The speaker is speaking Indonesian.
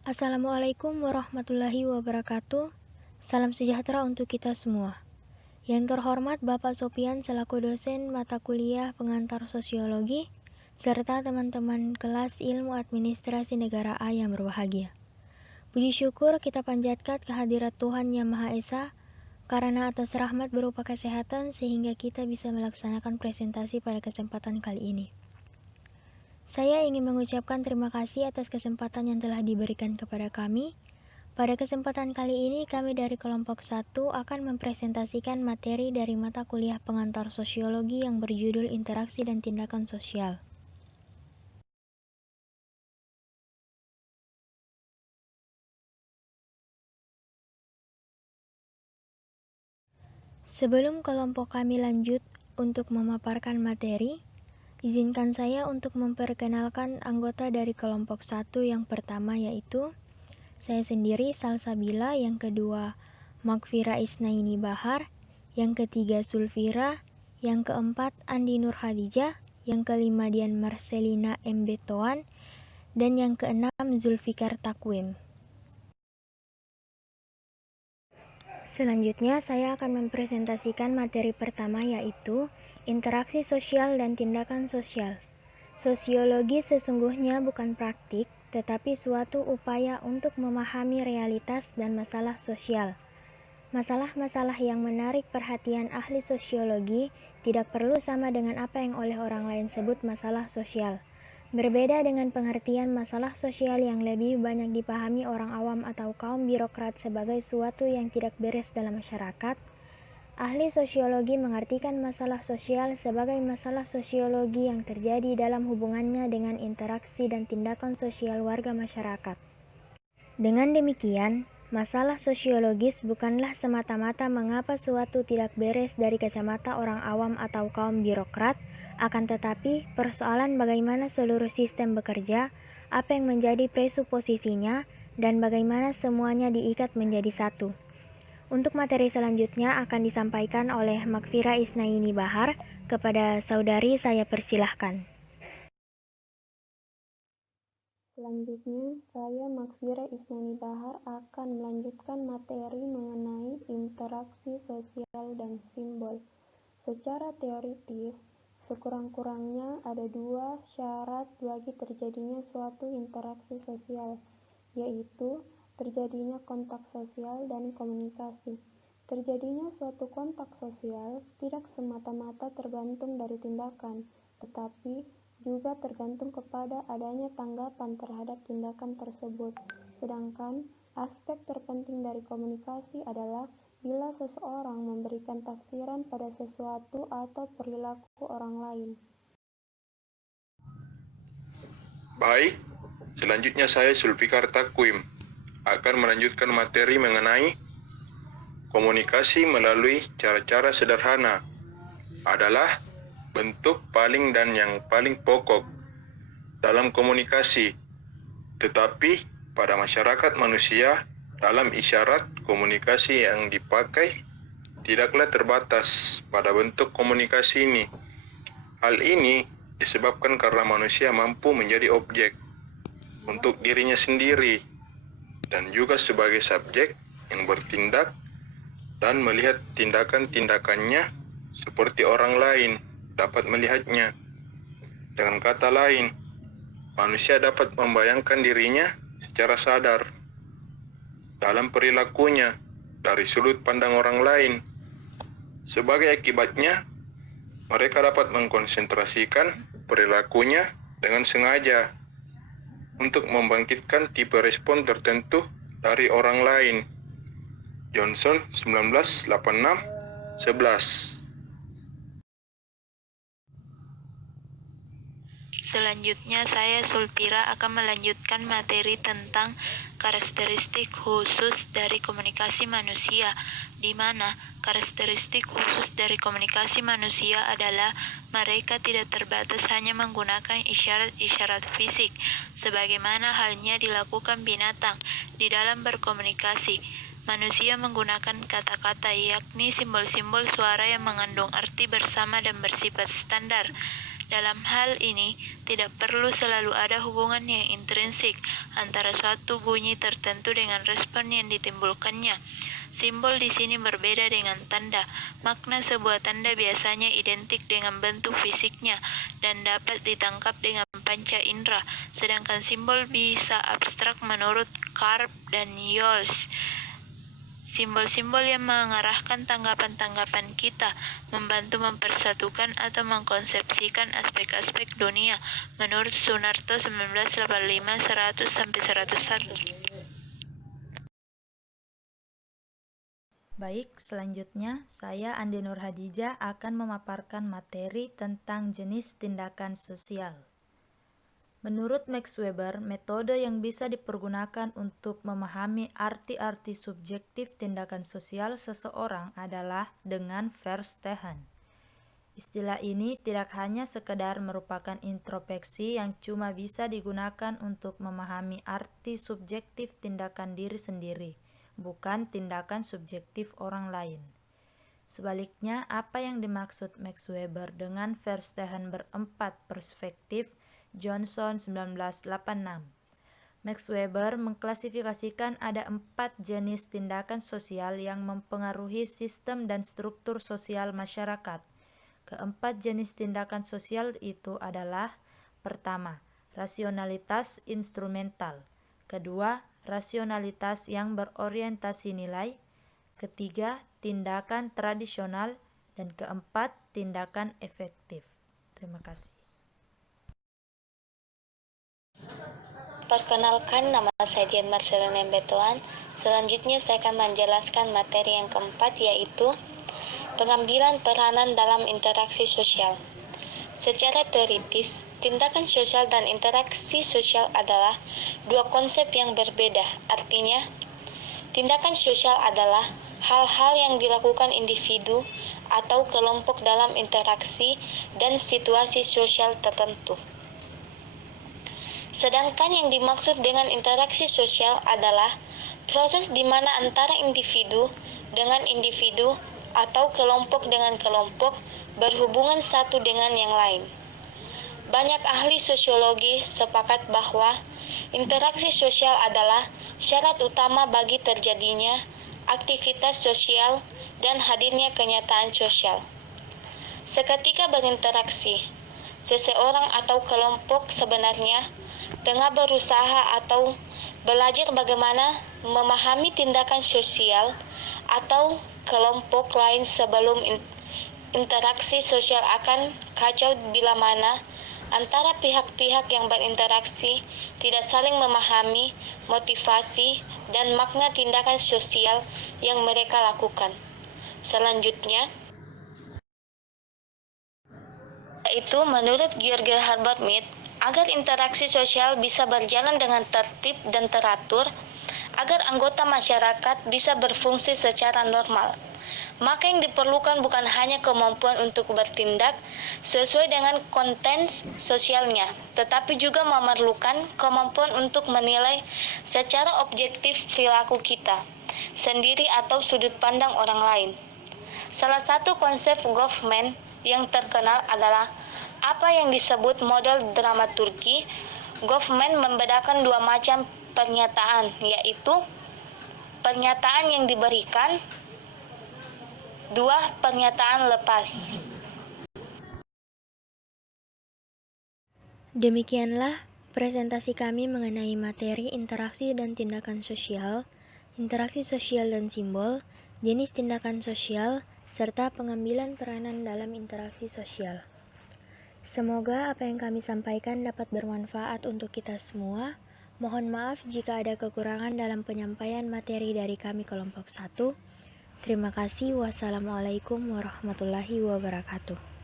Assalamualaikum warahmatullahi wabarakatuh. Salam sejahtera untuk kita semua. Yang terhormat Bapak Sopian selaku dosen mata kuliah pengantar sosiologi, serta teman-teman kelas ilmu administrasi negara A yang berbahagia. Puji syukur kita panjatkan kehadirat Tuhan Yang Maha Esa, karena atas rahmat berupa kesehatan sehingga kita bisa melaksanakan presentasi pada kesempatan kali ini. Saya ingin mengucapkan terima kasih atas kesempatan yang telah diberikan kepada kami. Pada kesempatan kali ini, kami dari kelompok 1 akan mempresentasikan materi dari mata kuliah pengantar sosiologi yang berjudul Interaksi dan Tindakan Sosial. Sebelum kelompok kami lanjut untuk memaparkan materi, izinkan saya untuk memperkenalkan anggota dari kelompok 1 yang pertama, yaitu saya sendiri Salsabila, yang kedua Makfira Isnaini Bahar, yang ketiga Sulfira, yang keempat Andi Nur Khadijah, yang kelima Dian Marcelina M. Betoan, dan yang keenam Zulfikar Takwim. Selanjutnya saya akan mempresentasikan materi pertama, yaitu interaksi sosial dan tindakan sosial. Sosiologi sesungguhnya bukan praktik, tetapi suatu upaya untuk memahami realitas dan masalah sosial. Masalah-masalah yang menarik perhatian ahli sosiologi tidak perlu sama dengan apa yang oleh orang lain sebut masalah sosial. Berbeda dengan pengertian masalah sosial yang lebih banyak dipahami orang awam atau kaum birokrat sebagai suatu yang tidak beres dalam masyarakat, ahli sosiologi mengartikan masalah sosial sebagai masalah sosiologi yang terjadi dalam hubungannya dengan interaksi dan tindakan sosial warga masyarakat. Dengan demikian, masalah sosiologis bukanlah semata-mata mengapa suatu tidak beres dari kacamata orang awam atau kaum birokrat, akan tetapi persoalan bagaimana seluruh sistem bekerja, apa yang menjadi presuposisinya, dan bagaimana semuanya diikat menjadi satu. Untuk materi selanjutnya akan disampaikan oleh Makfira Isnaini Bahar. Kepada saudari saya persilahkan. Selanjutnya, saya Makfira Isnaini Bahar akan melanjutkan materi mengenai interaksi sosial dan simbol. Secara teoritis, sekurang-kurangnya ada dua syarat bagi terjadinya suatu interaksi sosial, yaitu terjadinya kontak sosial dan komunikasi. Terjadinya suatu kontak sosial tidak semata-mata tergantung dari tindakan, tetapi juga tergantung kepada adanya tanggapan terhadap tindakan tersebut. Sedangkan aspek terpenting dari komunikasi adalah bila seseorang memberikan tafsiran pada sesuatu atau perilaku orang lain. Baik, selanjutnya saya Zulfikar Takwim akan melanjutkan materi mengenai komunikasi melalui cara-cara sederhana adalah bentuk paling dan yang paling pokok dalam komunikasi, tetapi pada masyarakat manusia dalam isyarat komunikasi yang dipakai tidaklah terbatas pada bentuk komunikasi ini. Hal ini disebabkan karena manusia mampu menjadi objek untuk dirinya sendiri dan juga sebagai subjek yang bertindak dan melihat tindakan-tindakannya seperti orang lain dapat melihatnya. Dengan kata lain, manusia dapat membayangkan dirinya secara sadar dalam perilakunya dari sudut pandang orang lain. Sebagai akibatnya, mereka dapat mengkonsentrasikan perilakunya dengan sengaja untuk membangkitkan tipe respon tertentu dari orang lain. Johnson 1986-11. Selanjutnya saya Sulfira akan melanjutkan materi tentang karakteristik khusus dari komunikasi manusia, di mana karakteristik khusus dari komunikasi manusia adalah mereka tidak terbatas hanya menggunakan isyarat-isyarat fisik, sebagaimana halnya dilakukan binatang di dalam berkomunikasi. Manusia menggunakan kata-kata, yakni simbol-simbol suara yang mengandung arti bersama dan bersifat standar. Dalam hal ini, tidak perlu selalu ada hubungan yang intrinsik antara suatu bunyi tertentu dengan respon yang ditimbulkannya. Simbol di sini berbeda dengan tanda. Makna sebuah tanda biasanya identik dengan bentuk fisiknya dan dapat ditangkap dengan panca indera, sedangkan simbol bisa abstrak menurut Karp dan Yols. Simbol-simbol yang mengarahkan tanggapan-tanggapan kita, membantu mempersatukan atau mengkonsepsikan aspek-aspek dunia, menurut Sunarto 1985-100-101. Baik, selanjutnya saya Andi Nur Hadijah akan memaparkan materi tentang jenis tindakan sosial. Menurut Max Weber, metode yang bisa dipergunakan untuk memahami arti-arti subjektif tindakan sosial seseorang adalah dengan Verstehen. Istilah ini tidak hanya sekedar merupakan introspeksi yang cuma bisa digunakan untuk memahami arti subjektif tindakan diri sendiri, bukan tindakan subjektif orang lain. Sebaliknya, apa yang dimaksud Max Weber dengan Verstehen berempat perspektif, Johnson 1986. Max Weber mengklasifikasikan ada 4 jenis tindakan sosial yang mempengaruhi sistem dan struktur sosial masyarakat. Keempat jenis tindakan sosial itu adalah: pertama, rasionalitas instrumental; kedua, rasionalitas yang berorientasi nilai; ketiga, tindakan tradisional; dan keempat, tindakan efektif. Terima kasih. Perkenalkan, nama saya Dian Marcelina Betoan. Selanjutnya saya akan menjelaskan materi yang keempat, yaitu pengambilan peranan dalam interaksi sosial. Secara teoritis, tindakan sosial dan interaksi sosial adalah dua konsep yang berbeda. Artinya, tindakan sosial adalah hal-hal yang dilakukan individu atau kelompok dalam interaksi dan situasi sosial tertentu. Sedangkan yang dimaksud dengan interaksi sosial adalah proses di mana antara individu dengan individu atau kelompok dengan kelompok berhubungan satu dengan yang lain. Banyak ahli sosiologi sepakat bahwa interaksi sosial adalah syarat utama bagi terjadinya aktivitas sosial dan hadirnya kenyataan sosial. Seketika berinteraksi, seseorang atau kelompok sebenarnya tengah berusaha atau belajar bagaimana memahami tindakan sosial atau kelompok lain sebelum interaksi sosial akan kacau bila mana antara pihak-pihak yang berinteraksi tidak saling memahami motivasi dan makna tindakan sosial yang mereka lakukan. Selanjutnya, yaitu menurut George Herbert Mead, agar interaksi sosial bisa berjalan dengan tertib dan teratur, agar anggota masyarakat bisa berfungsi secara normal, maka yang diperlukan bukan hanya kemampuan untuk bertindak sesuai dengan konten sosialnya, tetapi juga memerlukan kemampuan untuk menilai secara objektif perilaku kita sendiri atau sudut pandang orang lain. Salah satu konsep Goffman yang terkenal adalah apa yang disebut model dramaturgi. Goffman membedakan dua macam pernyataan, yaitu pernyataan yang diberikan, dua pernyataan lepas. Demikianlah presentasi kami mengenai materi interaksi dan tindakan sosial, interaksi sosial dan simbol, jenis tindakan sosial, serta pengambilan peranan dalam interaksi sosial. Semoga apa yang kami sampaikan dapat bermanfaat untuk kita semua. Mohon maaf jika ada kekurangan dalam penyampaian materi dari kami kelompok 1. Terima kasih. Wassalamualaikum warahmatullahi wabarakatuh.